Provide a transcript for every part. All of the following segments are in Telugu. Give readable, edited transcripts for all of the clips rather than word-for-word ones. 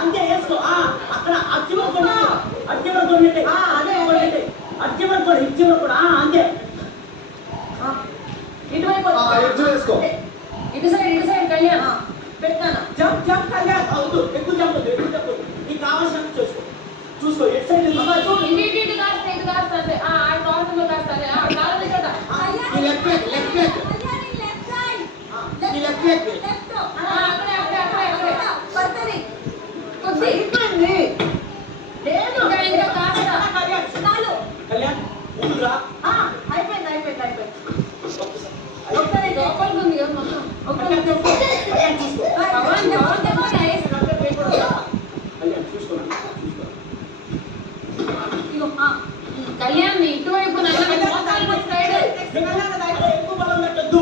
అంతే వేసుకో. అక్కడ అచ్చి వరకు అంతే. ఇటు సైడ్ కళ్యాణ్ పెట్టాను. జంప్ కళ్యాణ్ అవుతూ ఎక్కువ జంప్ నీకు కావాల్సిన చూసుకో. ఎటు సైడ్ ఇటు కాస్త ఇటు కాస్త అంతే. కార్నర్లో కాస్త కావాలి కదా. లెఫ్ట్ కళ్యాణ్ ముందురా. అయిపోయింది. ఒకసారి లోపలికి ఉంది కదా మొత్తం. కళ్యాణ్ ఇటువైపు ఎక్కువ బలం పెట్టద్దు.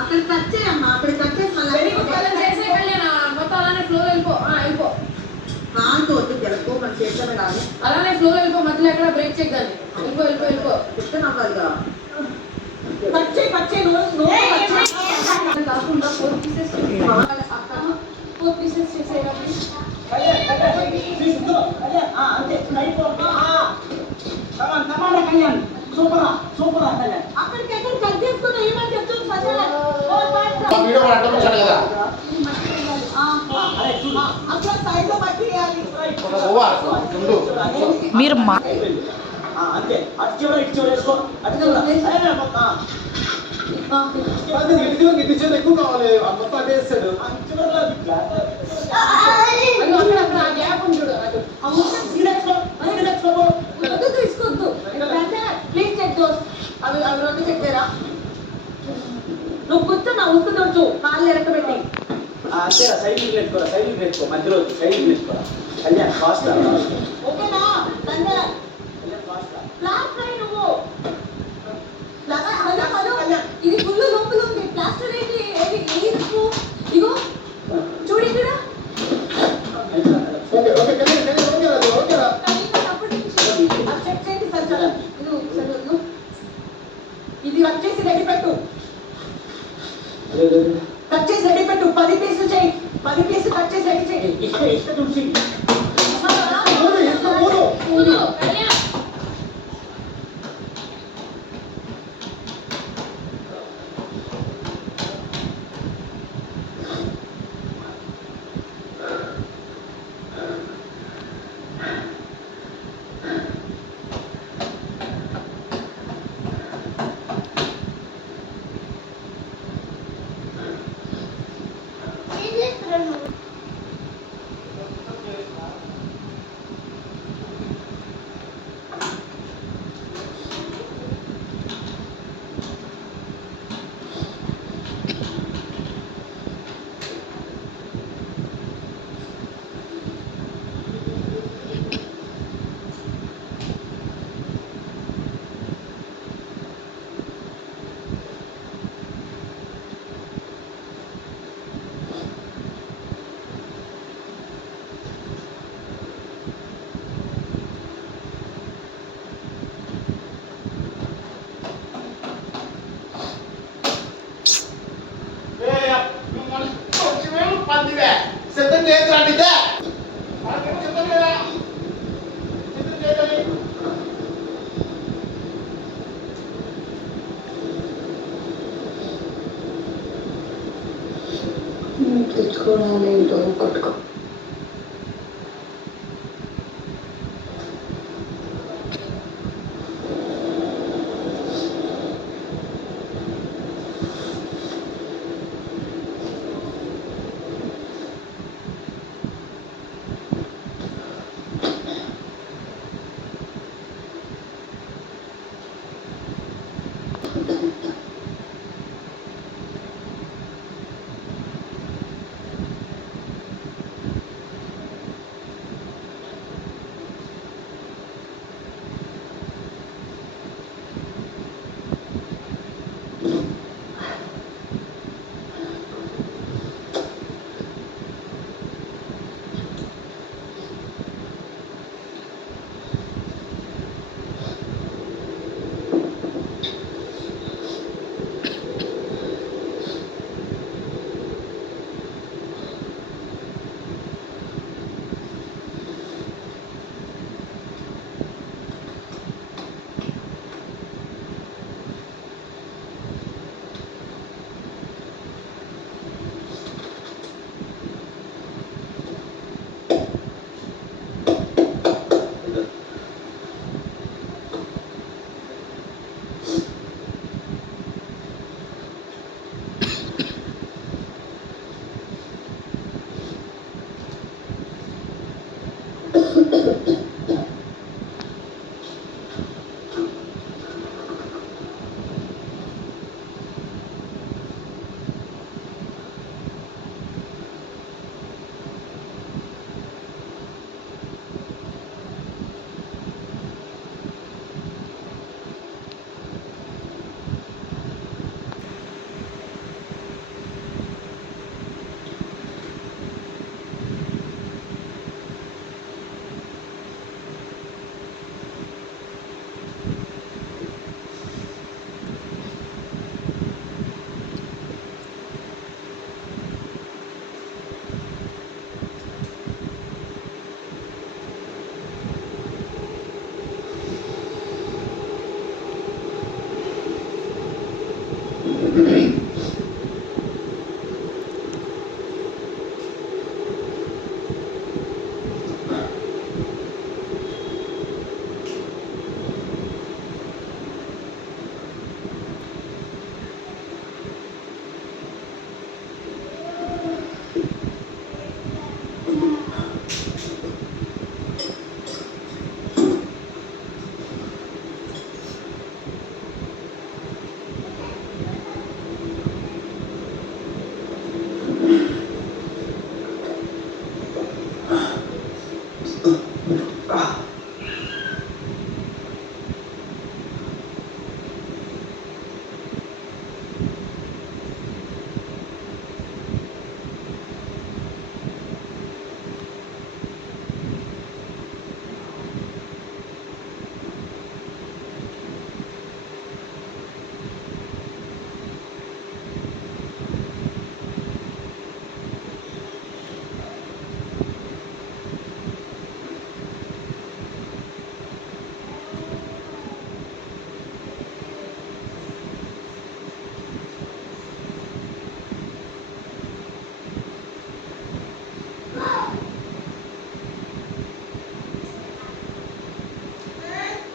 అక్కడ కట్ చేయమ్మా. అక్కడ కట్ చేసి మొత్తం అలానే ఫ్లో వెళ్ళిపో. అలానే ఫ్లో వెళ్ళిపో. మధ్యలో ఎక్కడ బ్రేక్ చేయగానే వెళ్ళిపో. చెప్తే నాకు అది కాకుండా 4 pieces చేసేయాలి. కళ్యాణ్ సూపర్ కళ్యాణ్. అక్కడికి ఎక్కడ కట్ చేసుకుని ఏమని చెప్తుంది మీరు అంతే. అటు చివర ఇటు చివర వేసుకో. అటు చివర ఎక్కువ కావాలి. మొత్తం అదే వేస్తాడు. తీసుకోవద్దు ప్లీజ్ చెక్ దోస్. అవి 2 చెప్పారా? నువ్వు కూర్చొని ఉసుకొచ్చు. కాళ్ళు ఎరకబెట్టి అంతేరా. సైడ్కి నేర్చుకో. మధ్యలో సైడ్కి నేర్చుకో. కళ్యాణ్ ఫాస్ట్. ఓకేనా? ఇది ఫుల్ లోపల ఉంది. ప్లాస్టర్ ఏంటి? ఇగో చూడు ఇక్కడ. ఇది వచ్చేసి రెడీ పెట్టు. 10 పీసులు చేయి. 10 పీసులు కట్ చేసి రెడీ చేయి. ఇష్ట చూసి తెచ్చుకోవడం ఏంటో కొట్టుకో.